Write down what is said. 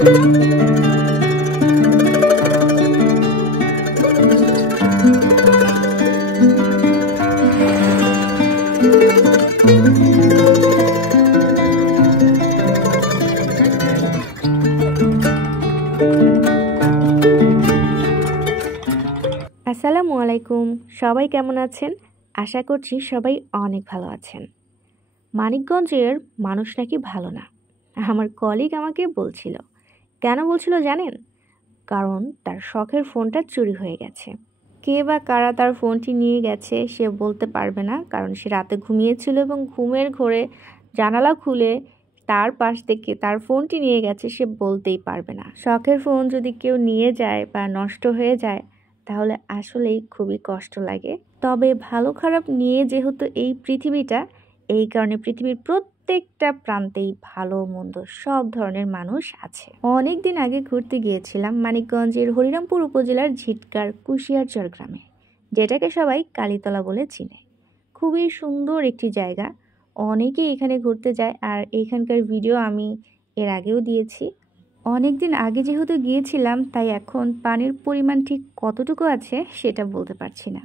আসসালামু আলাইকুম, সবাই কেমন আছেন? আশা করছি সবাই অনেক ভালো আছেন। মানিকগঞ্জের মানুষ নাকি ভালো না, আমার কলিগ আমাকে বলছিল। কেন বলছিল জানেন? কারণ তার শখের ফোনটা চুরি হয়ে গেছে। কে বা কারা তার ফোনটি নিয়ে গেছে সে বলতে পারবে না, কারণ সে রাতে ঘুমিয়েছিল এবং ঘুমের ঘোরে জানালা খুলে তার পাশ থেকে তার ফোনটি নিয়ে গেছে সে বলতেই পারবে না। শখের ফোন যদি কেউ নিয়ে যায় বা নষ্ট হয়ে যায় তাহলে আসলেই খুবই কষ্ট লাগে। তবে ভালো খারাপ নিয়ে যেহেতু এই পৃথিবীটা, এই কারণে পৃথিবীর প্রত্যেকটা প্রান্তেই ভালো মন্দ সব ধরনের মানুষ আছে। অনেক দিন আগে ঘুরতে গিয়েছিলাম মানিকগঞ্জের হরিরামপুর উপজেলার ঝিটকার কুশিয়ারচর গ্রামে, যেটাকে সবাই কালীতলা বলে চিনে। খুবই সুন্দর একটি জায়গা, অনেকেই এখানে ঘুরতে যায় আর এখানকার ভিডিও আমি এর আগেও দিয়েছি। অনেক দিন আগে যেহেতু গিয়েছিলাম তাই এখন পানির পরিমাণ ঠিক কতটুকু আছে সেটা বলতে পারছি না।